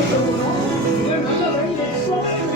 你们两个人也说。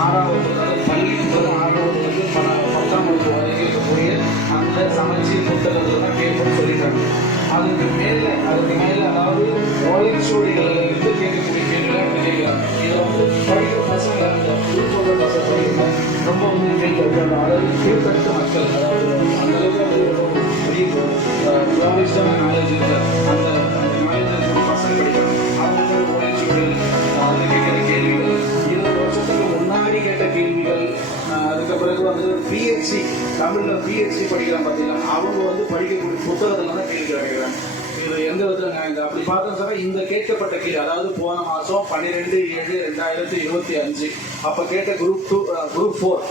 ஆறாவது பள்ளி ஆறாவது வந்து பல- பத்தாம் வகுப்பு வரைக்கும் இருக்கக்கூடிய அந்த சமச்சீர் புத்தகத்தில் தான் கேட்போம்னு சொல்லிட்டாங்க. அதுக்கு தமிழில் பிஎஸ்சி படிக்கிறான் பார்த்தீங்கன்னா அவங்க வந்து படிக்கக்கூடிய புத்தகத்தில் தான் கேள்வி கிடைக்கிறாங்க இது எந்த விதத்தில் நான் இந்த அப்படி பார்த்தோம் சார் இந்த கேட்கப்பட்ட கீழ் அதாவது போன மாதம் பன்னிரெண்டு ஏழு ரெண்டாயிரத்தி இருபத்தி அஞ்சு அப்போ கேட்ட குரூப் டூ குரூப் ஃபோர்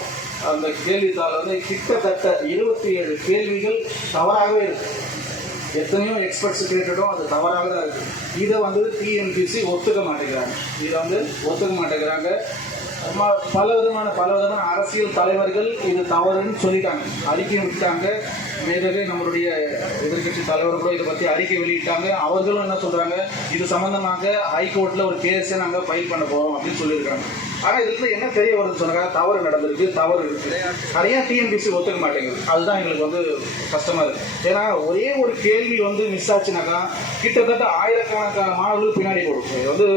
அந்த கேள்வித்தாள் வந்து கிட்டத்தட்ட இருபத்தி ஏழு கேள்விகள் தவறாகவே இருக்கு. எத்தனையோ எக்ஸ்பர்ட்ஸ் கேட்டுட்டோம் அது தவறாக தான் இருக்கு. இதை வந்து டிஎன்பிசி ஒத்துக்க மாட்டேங்கிறாங்க. இதை வந்து ஒத்துக்க மாட்டேங்கிறாங்க. பல விதமான பல விதமான அரசியல் தலைவர்கள் இது தவறுன்னு சொல்லிட்டாங்க. அறிக்கை விட்டாங்க நேரவே நம்மளுடைய எதிர்க்கட்சி தலைவர் கூட இதை பற்றி அறிக்கை வெளியிட்டாங்க. அவர்களும் என்ன சொல்றாங்க? இது சம்பந்தமாக ஹைகோர்ட்ல ஒரு கேஸை நாங்கள் ஃபைல் பண்ண போறோம் அப்படின்னு சொல்லியிருக்காங்க. ஆனா இதுல என்ன தெரிய வருதுன்னு சொன்னாங்க தவறு நடந்திருக்கு தவறு இருக்கு. நிறைய டிஎன்பிசி ஒத்துக்க மாட்டேங்குது? அதுதான் எங்களுக்கு வந்து கஷ்டமா இருக்கு. ஏன்னா ஒரே ஒரு கேள்வி வந்து மிஸ் ஆச்சுனாக்கா கிட்டத்தட்ட ஆயிரக்கணக்கான மாணவர்களுக்கு பின்னாடி போடும் இது வந்து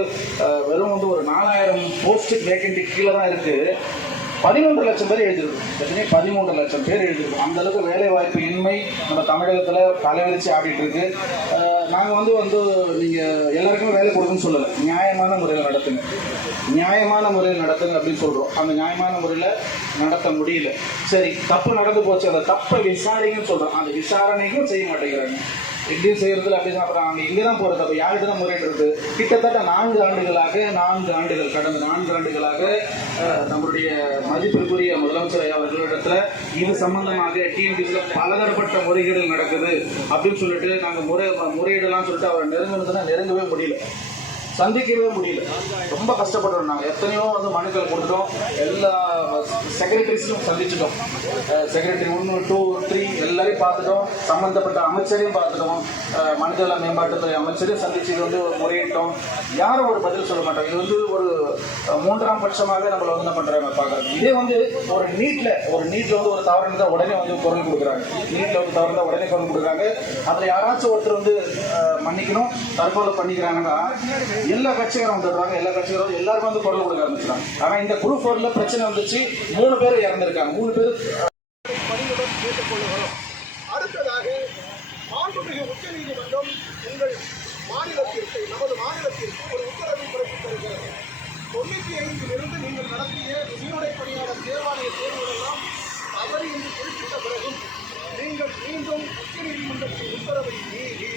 வெறும் வந்து ஒரு நாலாயிரம் போஸ்ட் வேகண்டி கீழே தான் இருக்கு. பதினொன்று லட்சம் பேர் எழுதிருக்கு எத்தனை பதிமூன்று லட்சம் பேர் எழுதிருக்கு அந்த அளவுக்கு வேலை வாய்ப்பு இன்மை நம்ம தமிழகத்துல தலைவரிச்சு ஆடிட்டு இருக்கு. நாங்கள் வந்து வந்து நீங்க எல்லாருக்குமே வேலை கொடுக்குன்னு சொல்லலை. நியாயமான முறையில் நடத்துங்க. நியாயமான முறையில் நடத்துங்க அப்படின்னு சொல்றோம். அந்த நியாயமான முறையில் நடத்த முடியல. சரி தப்பு நடந்து போச்சு. அந்த தப்பை விசாரிங்கன்னு சொல்றோம். அந்த விசாரணைக்கும் செய்ய மாட்டேங்கிறாங்க. இப்படியும் செய்கிறதுல அப்படி சாப்பிட்றாங்க. அப்புறம் அவங்க இங்கே தான் போகிறது அப்போ யார்கிட்ட தான் முறையிடுறது கிட்டத்தட்ட நான்கு ஆண்டுகளாக நான்கு ஆண்டுகள் கடந்த நான்கு ஆண்டுகளாக நம்மளுடைய நம்முடைய மதிப்பிற்குரிய முதலமைச்சர் ஐயா அவர்களிடத்துல இது சம்பந்தமாக டிஎன்பிசியில் பலதரப்பட்ட முறைகேடுகள் நடக்குது அப்படின்னு சொல்லிட்டு நாங்கள் முறை முறையிடலாம்னு சொல்லிட்டு அவரை நெருங்கினதுன்னா நெருங்கவே முடியல. சந்திக்கவே முடியல. ரொம்ப கஷ்டப்படுறோம் நாங்கள் எத்தனையோ வந்து மனுக்கள் கொடுத்துட்டோம் எல்லா செக்ரட்டரிஸையும் சந்திச்சிட்டோம். செக்ரட்டரி ஒன்று டூ த்ரீ எல்லாரையும் பார்த்துட்டோம். சம்மந்தப்பட்ட அமைச்சரையும் பார்த்துட்டோம். மனிதவள மேம்பாட்டுத்துறை அமைச்சரையும் சந்திச்சு இது வந்து ஒரு முறையிட்டோம். யாரும் ஒரு பதில் சொல்ல மாட்டாங்க இது வந்து ஒரு மூன்றாம் பட்சமாக நம்மளை வந்து என்ன பண்ணுறாங்க பார்க்குறாங்க இதே வந்து ஒரு நீட்டில் ஒரு நீட்டில் வந்து ஒரு தவறு இருந்தால் உடனே வந்து குரல் கொடுக்குறாங்க. நீட்டில் வந்து தவறு இருந்தால் உடனே குரல் கொடுக்குறாங்க. அதில் யாராச்சும் ஒருத்தர் வந்து மன்னிக்கணும் தற்கொலை பண்ணிக்கிறாங்கன்னா எல்லா கட்சிகளும் வந்துடுறாங்க எல்லா கட்சிகளும் எல்லாருமே வந்து குரல் கொடுக்க ஆரம்பிச்சிட்டாங்க. ஆனா இந்த குரூப் ஃபோர்ல பிரச்சனை வந்துச்சு. மூணு பேர் இறந்திருக்காங்க. மூணு பேர் பணியுடன் கேட்டுக்கொள்கிறோம் அடுத்ததாக மாண்புமிகு உச்சநீதிமன்றம் உங்கள் மாநிலத்திற்கு நமது மாநிலத்திற்கு ஒரு உத்தரவை பிறப்பித்திருக்கிறது. தொண்ணூற்றி ஐந்திலிருந்து நீங்கள் நடத்திய சீருடை பணியாளர் தேர்வாணைய தேர்வுகளெல்லாம் தவறு என்று குறிப்பிட்ட பிறகும் நீங்கள் மீண்டும் உச்சநீதிமன்றத்தின் உத்தரவை மீறி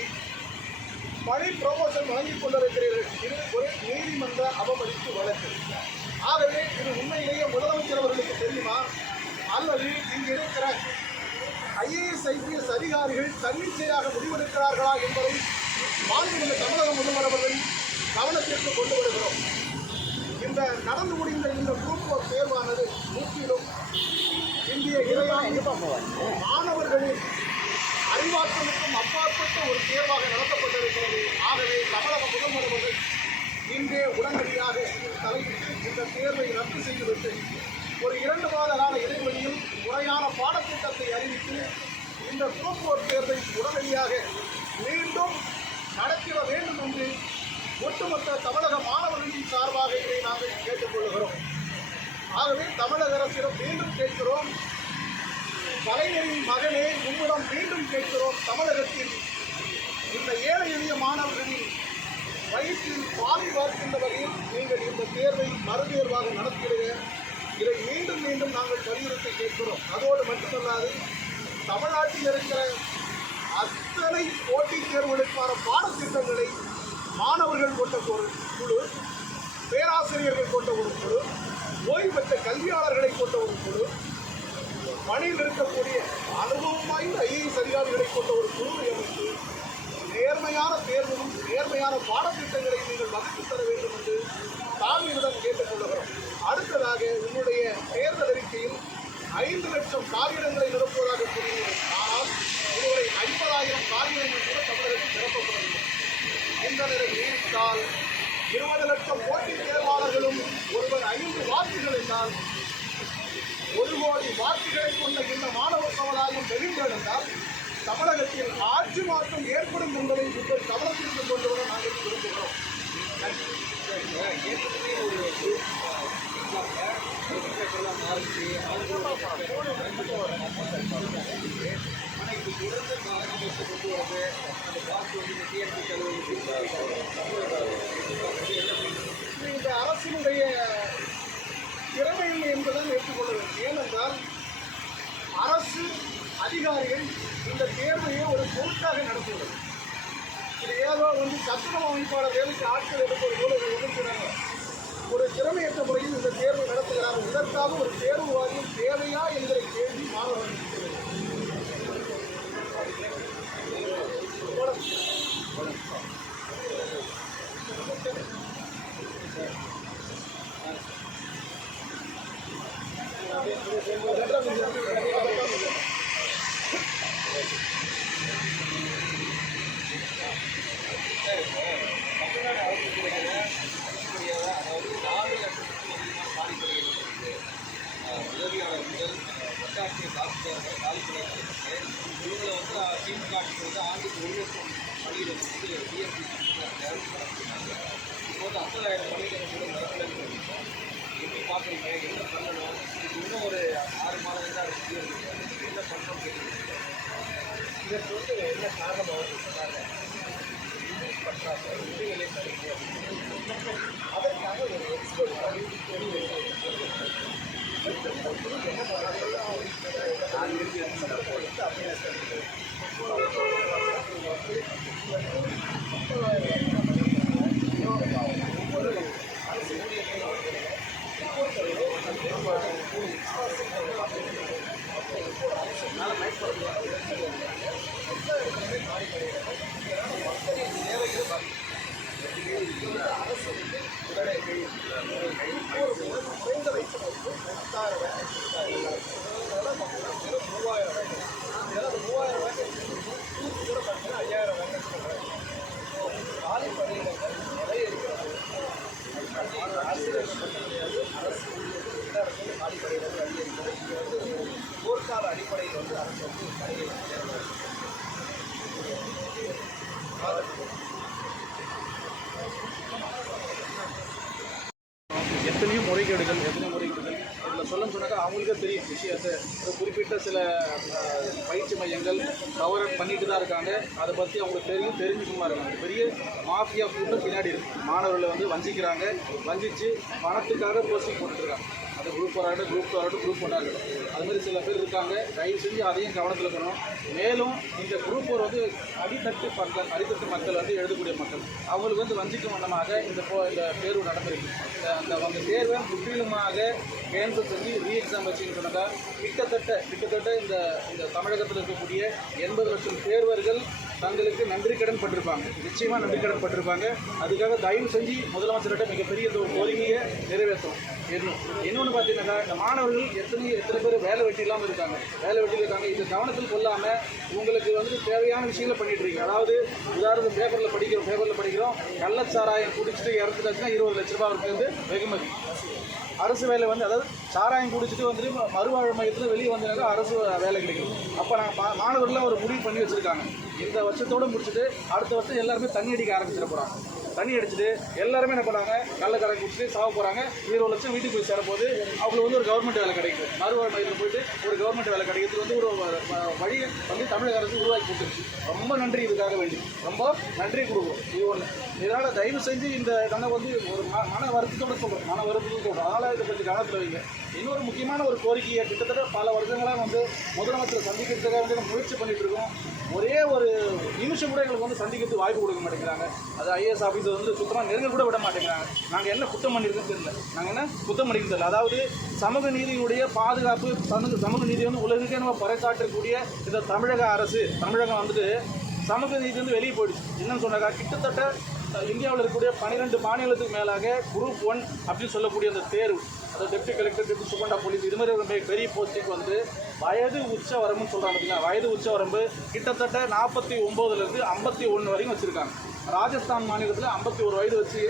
பணி ப்ரொமோஷன் வாங்கிக் கொண்டிருக்கிறீர்கள். இது ஒரு நீதிமன்ற அவமதிப்பு வழக்கு. ஆகவே இது உண்மையிலேயே முதலமைச்சர் அவர்களுக்கு தெரியுமா? அல்லது இங்கு இருக்கிற ஐஏஎஸ் ஐபிஎஸ் அதிகாரிகள் தன்னிச்சையாக முடிவெடுக்கிறார்களா என்பதை மாநில தமிழக முதல்வர் அவர்கள் கவனத்திற்கு கொண்டு வருகிறோம். இந்த நடந்து முடிந்த இந்த குரூப் ஆஃப் தேர்வானது முற்றிலும் இந்திய இளைஞர் மாணவர்களின் அறிவாற்றலுக்கும் அப்பாற்பட்ட ஒரு தேர்வாக நடத்தப்பட்டிருக்கிறது. ஆகவே தமிழக முதல்வர் அவர்கள் இன்றே உடனடியாக தலையிட்டு இந்த தேர்வை ரத்து செய்துவிட்டு ஒரு இரண்டு மாத கால இடைவெளியில் முறையான பாடத்திட்டத்தை அறிவித்து இந்த குரூப் தேர்வை உடனடியாக மீண்டும் நடத்திட வேண்டும் என்று ஒட்டுமொத்த தமிழக மாணவர்களின் சார்பாக இதை நாங்கள் கேட்டுக்கொள்கிறோம். ஆகவே தமிழக அரசிடம் மீண்டும் கேட்கிறோம். கலைஞரின் மகனே உம்மிடம் மீண்டும் கேட்கிறோம் தமிழகத்தில். இந்த ஏழை எளிய மாணவர்களின் வயிற்றில் பாதி பார்க்கின்ற வகையில் நீங்கள் இந்த தேர்வை மறுதேர்வாக நடத்திடுக இதை மீண்டும் மீண்டும் நாங்கள் வலியுறுத்தி கேட்கிறோம். அதோடு மட்டுமல்லாது தமிழ்நாட்டில் இருக்கிற அத்தனை போட்டித் தேர்வுகளுக்கான பாடத்திட்டங்களை மாணவர்கள் கொண்ட ஒரு குழு பேராசிரியர்கள் கொண்ட ஒரு குழு ஓய்வு பெற்ற கல்வியாளர்களை கொண்ட ஒரு குழு பணியில் இருக்கக்கூடிய அனுபவம் வாய்ந்த ஐஏஎஸ் அதிகாரிகளை கொண்ட ஒரு குழுவை அமைத்து நேர்மையான தேர்வும் நேர்மையான பாடத்திட்டங்களை நீங்கள் வகுத்து தர வேண்டும் என்று தாழ்மையுடன் கேட்டுக்கொள்கிறோம் அடுத்ததாக உங்களுடைய தேர்தல் அறிக்கையில் ஐந்து லட்சம் காகிதங்களை நிரப்ப சமுதாயம் தமிழகத்தில் ஆட்சி மாற்றம் ஏற்படும் என்பதை உங்கள் கவனத்திற்கு கொண்டு வர நாங்கள் விரும்புகிறோம். இந்த அரசினுடைய திறமையில்லை என்பதுதான் ஏற்றுக்கொள்ள வேண்டும். ஏனென்றால் அரசு அதிகாரிகள் இந்த தேர்வையை ஒரு பொருட்டாக நடத்துகிறது இது ஏதோ வந்து சத்துணவு அமைப்பாளர் வேலைக்கு ஆட்கள் எடுப்பது போல இதை ஒதுக்கிறாங்க ஒரு திறமையற்ற முறையில் இந்த தேர்வு நடத்துகிறார். இதற்காக ஒரு தேர்வு வாரியம் தேவையா என்கிற கேள்வி மாணவர்களுக்கு இருக்கிறது. உதவியாளர் முதல் வட்டாட்சியர் டாக்டர் காலிப்படையாக இவங்களை வந்து திமுக ஆட்சி வந்து ஆண்டுக்கு ஒரு லட்சம் பணியிடம் வந்து டிஎஸ்சி தேவைப்படுறாங்க இப்போ வந்து ஐம்பதாயிரம் பணியிடம் கூட நடக்கலைன்னு எப்படி பார்க்குறீங்க என்ன பண்ணணும் இது இன்னும் ஒரு ஆறு மாதம் தான் இருக்குது என்ன பண்ணணும் இதற்கு வந்து என்ன காரணமாக சொன்னாங்க பற்றாக்குறை உதவிகளை தருகிறது அதற்காக ஒரு எக்ஸ்பர்ட் போர்க்கால அவங்களுக்கே தெரியும் விஷயத்தை குறிப்பிட்ட சில பயிற்சி மையங்கள் கவர் பண்ணிட்டு தான் இருக்காங்க. அதை பற்றி அவங்களுக்கு தெரியும் தெரிஞ்சுக்குமா இருக்காங்க. பெரிய மாஃபியா கூட்டம் பின்னாடி இருக்கு. மாணவர்களை வந்து வஞ்சிக்கிறாங்க. வஞ்சிச்சு பணத்துக்காக போஸ்டிங் போட்டுருக்காங்க அந்த குரூப் ஆகட்டும் குரூப் டூ குரூப் ஒன் அது மாதிரி சில பேர் இருக்காங்க. தயவு செஞ்சு அதையும் கவனத்தில் இருக்கணும். மேலும் இந்த குரூப் ஒரு வந்து அடித்தட்டு மக்கள் அடித்தட்டு மக்கள் வந்து எழுதக்கூடிய மக்கள். அவங்களுக்கு வந்து வஞ்சிக்கும் வண்ணமாக இந்த போ இந்த தேர்வு நடந்திருக்கு. இந்த அந்த அவங்க தேர்வை முற்றிலுமாக கேன்சல் செஞ்சு ரீ எக்ஸாம் வச்சுன்னு சொன்னாக்கா கிட்டத்தட்ட கிட்டத்தட்ட இந்த இந்த தமிழகத்தில் இருக்கக்கூடிய எண்பது லட்சம் தேர்வர்கள் தங்களுக்கு நன்றி கடன் பட்டிருப்பாங்க. நிச்சயமாக நன்றி கடன் பட்டிருப்பாங்க. அதுக்காக தயவு செஞ்சு முதலமைச்சர்கிட்ட மிகப்பெரிய இந்த ஒரு கோரிக்கையை நிறைவேற்றும் இன்னும் இன்னொன்று பார்த்தீங்கன்னாக்கா இந்த மாணவர்கள் எத்தனை எத்தனை பேர் வேலை வெட்டி இல்லாமல் இருக்காங்க. வேலை வெட்டியில் இருக்காங்க. இது கவனத்தில் கொள்ளாமல் உங்களுக்கு வந்து தேவையான விஷயங்களை பண்ணிட்டு இருக்கீங்க. அதாவது உதாரணம் பேப்பரில் படிக்கிறோம் பேப்பரில் படிக்கிறோம். கள்ளச்சாராயம் குடிச்சிட்டு இறந்துட்டாச்சுன்னா இருபது லட்ச ரூபா அவருக்கு வந்து வெகுமதி. அரசு வேலை வந்து அதாவது சாராயம் குடிச்சிட்டு வந்துட்டு மறுவாழ்வு மையத்தில் வெளியே வந்தாங்க அரசு வேலை கிடைக்கும். அப்போ நாங்கள் மாணவர்கள்லாம் ஒரு முடிவு பண்ணி வச்சுருக்காங்க. இந்த வருஷத்தோடு முடிச்சுட்டு அடுத்த வருஷம் எல்லாருமே தண்ணி அடிக்க ஆரம்பிச்சிட போகிறாங்க தண்ணி அடிச்சுட்டு எல்லாருமே என்ன பண்ணாங்க கள்ளக்கரை குடிச்சிட்டு சாக போகிறாங்க இருபது லட்சம் வீட்டுக்கு போய் சேரும்போது அவங்களுக்கு வந்து ஒரு கவர்மெண்ட் வேலை கிடைக்கும் மறுவாழ் மையத்தில் போயிட்டு ஒரு கவர்மெண்ட் வேலை கிடைக்கிறது வந்து ஒரு வழி வந்து தமிழக அரசு உருவாக்கி கொடுத்துருச்சு. ரொம்ப நன்றி இதுக்காக வேண்டி. ரொம்ப நன்றி கொடுக்குறோம். இது ஒன்று இதனால் தயவு செஞ்சு இந்த நம்ம வந்து ஒரு மன வருத்தத்தோடு சொல்கிறோம் மன வருத்தத்தோட சொல்கிறோம் அதனால் இதை கொஞ்சம் கவனத்தில் வைங்க. இன்னொரு முக்கியமான ஒரு கோரிக்கையை கிட்டத்தட்ட பல வருஷங்களாக வந்து முதலமைச்சரை சந்திக்கிறதுக்காக வந்து முயற்சி பண்ணிகிட்டு இருக்கோம். ஒரே ஒரு நிமிஷம் கூட எங்களுக்கு வந்து சந்திக்கிறதுக்கு வாய்ப்பு கொடுக்க மாட்டேங்கிறாங்க. அது ஐஏஎஸ் ஆஃபீஸர் வந்து சுத்தமாக நெருங்க கூட விட மாட்டேங்கிறாங்க. நாங்கள் என்ன குத்தம் பண்ணியிருக்கோம் தெரியல. நாங்கள் என்ன குத்தம் பண்ணியிருக்கோம் தெரியல. அதாவது சமூக நீதியினுடைய பாதுகாப்பு சமூக சமூக நீதி வந்து உலகிற்கே நம்ம பறைசாற்றக்கூடிய இந்த தமிழக அரசு தமிழகம் வந்துட்டு சமூக நீதி வந்து வெளியே போயிடுச்சு. என்னன்னு சொன்னாக்கா கிட்டத்தட்ட இந்தியாவில் இருக்கக்கூடிய பன்னிரெண்டு மாநிலத்துக்கு மேலாக குரூப் ஒன் அப்படின்னு சொல்லக்கூடிய அந்த தேர்வு அதாவது டெப்டி கலெக்டர் டெப்டி சூப்பண்டா போலீஸ் இது மாதிரி ஒரு பெரிய போஸ்டிங் வந்து வயது உச்ச வரம்புன்னு சொல்கிறாங்க பார்த்தீங்களா வயது உச்ச வரம்பு கிட்டத்தட்ட நாற்பத்தி ஒம்போதுலேருந்து ஐம்பத்தி ஒன்று வரைக்கும் வச்சுருக்காங்க. ராஜஸ்தான் மாநிலத்தில் ஐம்பத்தி ஒரு வயது வச்சு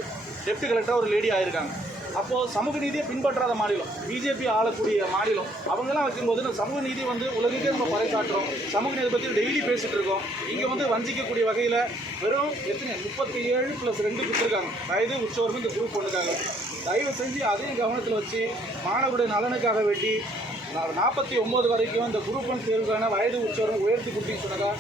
டெப்டி கலெக்டர் ஒரு லேடி ஆயிருக்காங்க. அப்போது சமூக நீதியை பின்பற்றாத மாநிலம் பிஜேபி ஆளக்கூடிய மாநிலம் அவங்கெல்லாம் வைக்கும்போது இந்த சமூக நீதி வந்து உலகிற்கே நம்ம பறைசாட்டுறோம் சமூக நீதி பற்றி டெய்லி பேசிகிட்டு இருக்கோம். இங்கே வந்து வஞ்சிக்கக்கூடிய வகையில் வெறும் எத்தனை? முப்பத்தி ஏழு ப்ளஸ் ரெண்டு கொடுத்துருக்காங்க. வயது உச்சவரமும் இந்த குரூப் பண்ணிருக்காங்க தயவு செஞ்சு அதையும் கவனத்தில் வச்சு மாணவருடைய நலனுக்காக வேண்டி நாற்பத்தி ஒம்பது வரைக்கும் இந்த குரூப் ஒன் தேர்வுக்கான வயது உச்சவரம் உயர்த்தி கொடுத்தீங்கன்னு சொன்னதா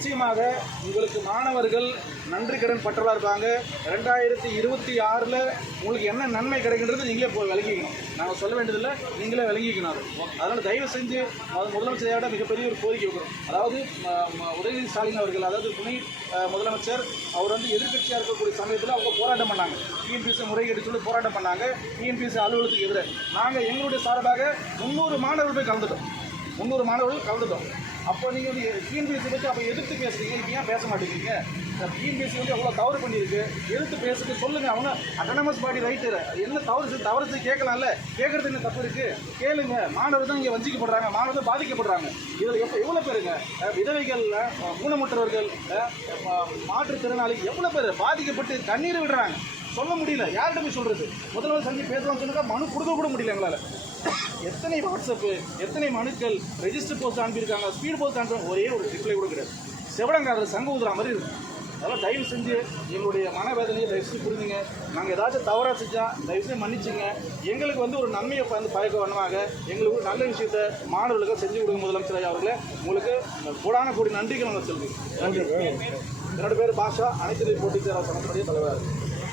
நிச்சயமாக உங்களுக்கு மாணவர்கள் நன்றி கடன் பற்றலாக இருப்பாங்க ரெண்டாயிரத்தி இருபத்தி ஆறில் உங்களுக்கு என்ன நன்மை கிடைக்கின்றது நீங்களே போய் விளங்கிக்கணும். நாங்கள் சொல்ல வேண்டியதில்லை நீங்களே விளங்கிக்கணும் அது. அதனால் தயவு செஞ்சு அது முதலமைச்சரையோட மிகப்பெரிய ஒரு கோரிக்கை வைக்கிறோம் அதாவது உதயநிதி ஸ்டாலின் அவர்கள் அதாவது துணை முதலமைச்சர் அவர் வந்து எதிர்க்கட்சியாக இருக்கக்கூடிய சமயத்தில் அவங்க போராட்டம் பண்ணாங்க. டிஎன்பிசி முறைகேடு சொல்லி போராட்டம் பண்ணாங்க. டிஎன்பிசி அலுவலகத்துக்கு எதிராக நாங்கள் எங்களுடைய சார்பாக முந்நூறு மாணவர்கள் போய் கலந்துட்டோம். முந்நூறு மாணவர்கள் கலந்துட்டோம். அப்போ நீங்கள் வந்து டிஎன்பிஎஸ்சி பற்றி அப்போ எதிர்த்து பேசுறீங்க இப்போ ஏன் பேச மாட்டேங்கிறீங்க? டிஎன்பிஎஸ்சி வந்து எவ்வளோ தவறு பண்ணியிருக்கு? எதிர்த்து பேசுறது சொல்லுங்கள் அவங்க அட்டானமஸ் பாடி ரைட்டு என்ன தவறு செஞ்சு- தவறு கேட்கலாம்ல? கேட்குறது என்ன தப்பு இருக்குது கேளுங்க. மாணவர் தான் இங்கே வஞ்சிக்கப்படுறாங்க. மாணவர் பாதிக்கப்படுறாங்க. இதில் எப்போ எவ்வளோ பேருங்க? விதவைகள் ஊனமுற்றவர்கள் மாற்றுத்திறனாளி எவ்வளோ பேர் பாதிக்கப்பட்டு கண்ணீர் விடுறாங்க? சொல்ல முடியல. யார்கிட்ட போய் சொல்கிறது முதல்வர் சந்தி பேசலாம்னு சொன்னாக்கா மனு கொடுக்க கூட முடியல எங்களால். எத்தனை வாட்ஸ்அப்பு எத்தனை மனுக்கள் ரெஜிஸ்டர் போஸ்ட் அனுப்பியிருக்காங்க ஸ்பீட் போஸ்ட் அனுப்பி ஒரே ஒரு ரிப்ளை கூட கிடையாது. செவடங்காதில் சங்க ஊதுற மாதிரி இருக்கு. அதெல்லாம் தயவு செஞ்சு எங்களுடைய மனவேதனையை தயவு செஞ்சு புரிஞ்சுங்க. நாங்கள் ஏதாச்சும் தவறாக செஞ்சால் தயவு செஞ்சு மன்னிச்சுங்க. எங்களுக்கு வந்து ஒரு நன்மையை வந்து பயக்க வண்ணமாக எங்களுக்கு ஒரு நல்ல விஷயத்தை மாணவர்களுக்கு செஞ்சு கொடுங்க முதலமைச்சர் அவர்களே. உங்களுக்கு கூடான கூடி நன்றிகள் நாங்கள் சொல்லுங்கள் என்னோட பேர் பாஷா. அனைத்து போட்டித் தேர்வு சமத்துடைய தலைவர்